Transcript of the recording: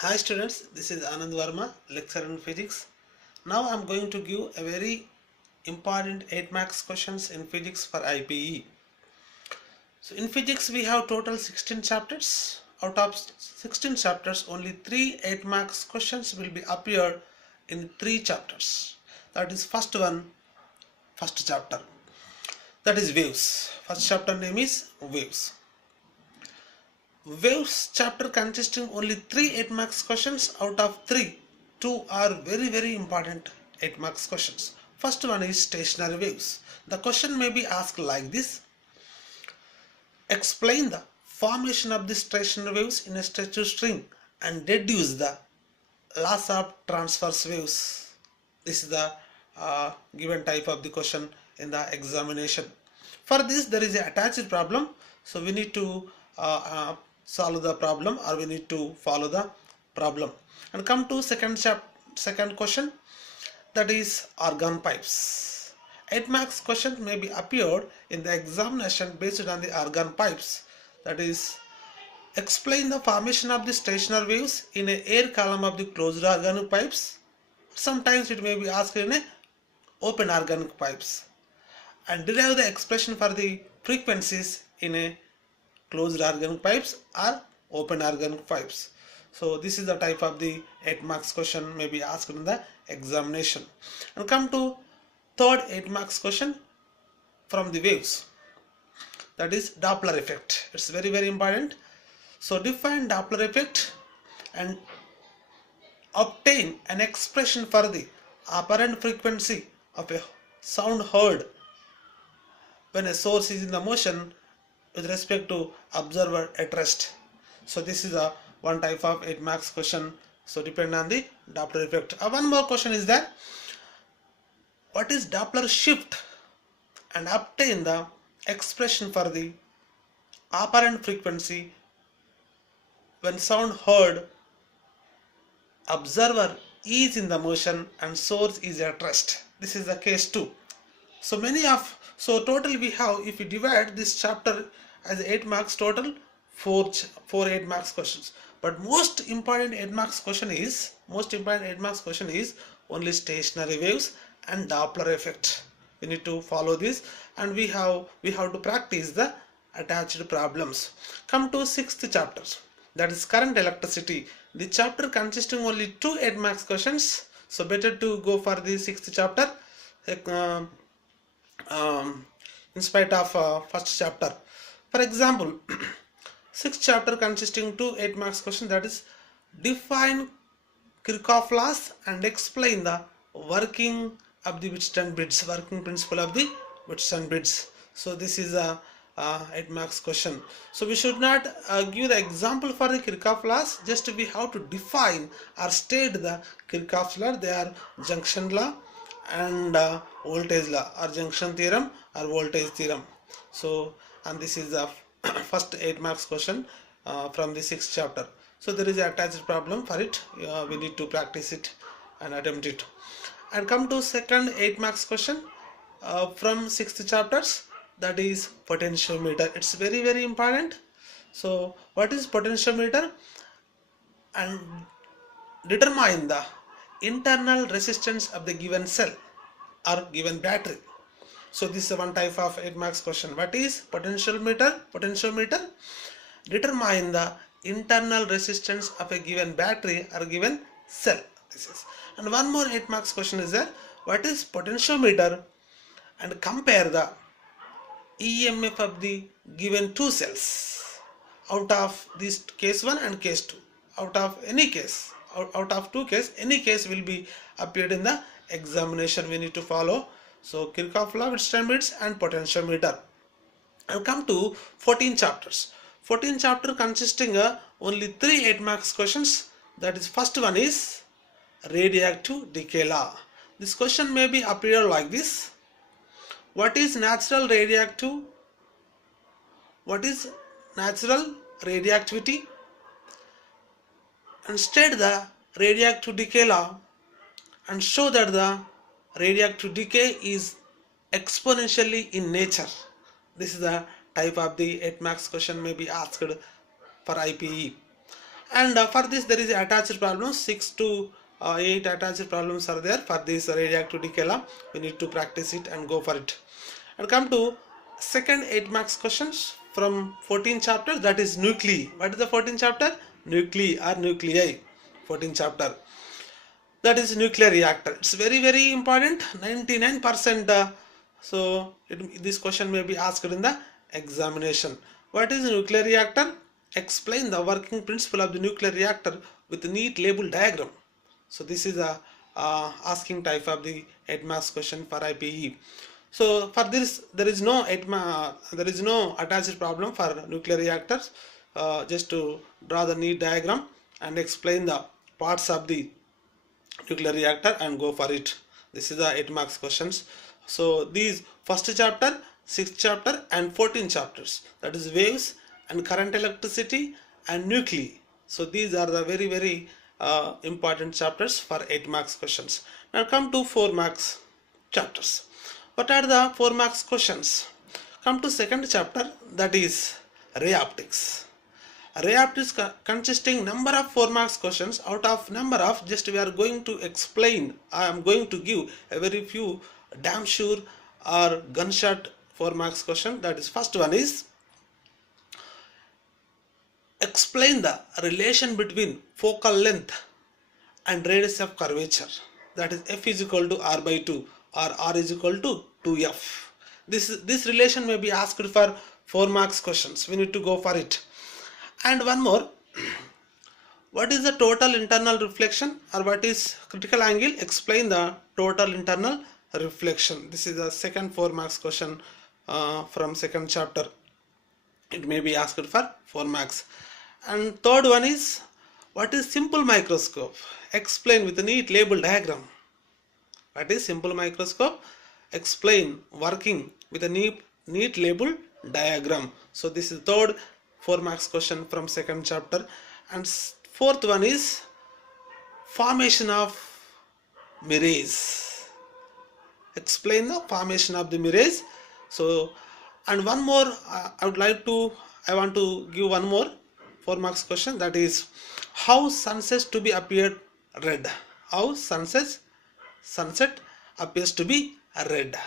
Hi students, this is Anand Verma, lecturer in physics. Now I am going to give a very important 8 marks questions in physics for IPE. So in physics we have total 16 chapters. Out of 16 chapters, only 3 8 marks questions will be appeared in 3 chapters. That is first chapter. That is waves. First chapter name is waves. Waves chapter consisting only 3 8 marks questions. Out of 3, 2 are very important 8 marks questions. First one is stationary waves. The question may be asked like this: explain the formation of the stationary waves in a statute string and deduce the laws of transverse waves. This is the given type of the question in the examination. For this there is a attached problem, so we need to solve the problem, or we need to follow the problem. And come to second question, that is organ pipes. 8 marks question may be appeared in the examination based on the organ pipes. That is, explain the formation of the stationary waves in a air column of the closed organic pipes. Sometimes it may be asked in a open organic pipes, and derive the expression for the frequencies in a closed organic pipes or open organic pipes. So this is the type of the 8 marks question may be asked in the examination. And come to third 8 marks question from the waves, that is Doppler effect. It's very important. So define Doppler effect and obtain an expression for the apparent frequency of a sound heard when a source is in the motion with respect to observer at rest. So this is a one type of 8 marks question. So depend on the Doppler effect. One more question is that what is Doppler shift, and obtain the expression for the apparent frequency when sound heard, observer is in the motion and source is at rest. This is the case 2. So total we have, if we divide this chapter as 8 marks total, 4 8 marks questions. But most important 8 marks question is only stationary waves and Doppler effect. We need to follow this, and we have to practice the attached problems. Come to 6th chapter, that is current electricity. The chapter consisting only 2 8 marks questions, so better to go for the 6th chapter in spite of first chapter. For example, 6th chapter consisting 2 8 marks question, that is define Kirchhoff laws and explain the working of the Wheatstone bridge, working principle of the Wheatstone bridge. So this is a 8 marks question. So we should not give the example for the Kirchhoff laws, just we have to define or state the Kirchhoff's law. They are junction law and voltage law, or junction theorem or voltage theorem. So, and this is the first 8 marks question from the 6th chapter. So there is an attached problem for it. We need to practice it and attempt it. And come to second 8 marks question from 6th chapters, that is potentiometer. It's very important. So what is potentiometer? And determine the internal resistance of the given cell or given battery. So this is one type of 8 marks question. What is potentiometer? Potentiometer, determine the internal resistance of a given battery or given cell. This is. And one more 8 marks question is that what is potentiometer, and compare the EMF of the given 2 cells out of this case 1 and case 2. Out of any case, out of 2 cases, any case will be appeared in the examination. We need to follow. So Kirchhoff law, Wheatstone bridge and potentiometer. And come to 14 chapters. 14 chapter consisting only 3 8 marks questions. That is, first one is radioactive decay law. This question may be appear like this: what is natural radioactive? What is natural radioactivity? And state the radioactive decay law and show that the radioactive decay is exponentially in nature. This is the type of the 8 marks question may be asked for IPE. And for this there is attached problems. 6 to 8 attached problems are there for this radioactivity Kela. We need to practice it and go for it. And come to second 8 marks questions from 14 chapter, that is nuclei. What is the 14th chapter? Nuclei or nuclei. 14th chapter, that is nuclear reactor. It's very important. 99% this question may be asked in the examination. What is a nuclear reactor? Explain the working principle of the nuclear reactor with a neat label diagram. So this is a asking type of the 8 marks question for IPE. So for this there is no attached problem for nuclear reactors. Just to draw the neat diagram and explain the parts of the nuclear reactor and go for it. This is the 8 marks questions. So these first chapter, 6th chapter and 14 chapters, that is waves and current electricity and nuclei. So these are the very important chapters for 8 marks questions. Now come to 4 marks chapters. What are the 4 marks questions? Come to second chapter, that is ray optics. Ray optics consisting number of 4 marks questions. Out of number of, just we are going to explain, I am going to give a very few damn sure or gunshot 4 marks question. That is, first one is explain the relation between focal length and radius of curvature. That is, f is equal to r by 2 or r is equal to 2f. This relation may be asked for 4 marks questions. We need to go for it. And one more, what is the total internal reflection or what is critical angle? Explain the total internal reflection. This is the second 4 marks question from second chapter. It may be asked for 4 marks. And third one is, what is simple microscope? Explain with a neat label diagram. What is simple microscope? Explain working with a neat label diagram. So this is third 4 marks question from second chapter. And fourth one is formation of mirrors. Explain the formation of the mirrors. So, and one more, I want to give one more 4 marks question, that is how sunsets to be appeared red. How sunset appears to be red.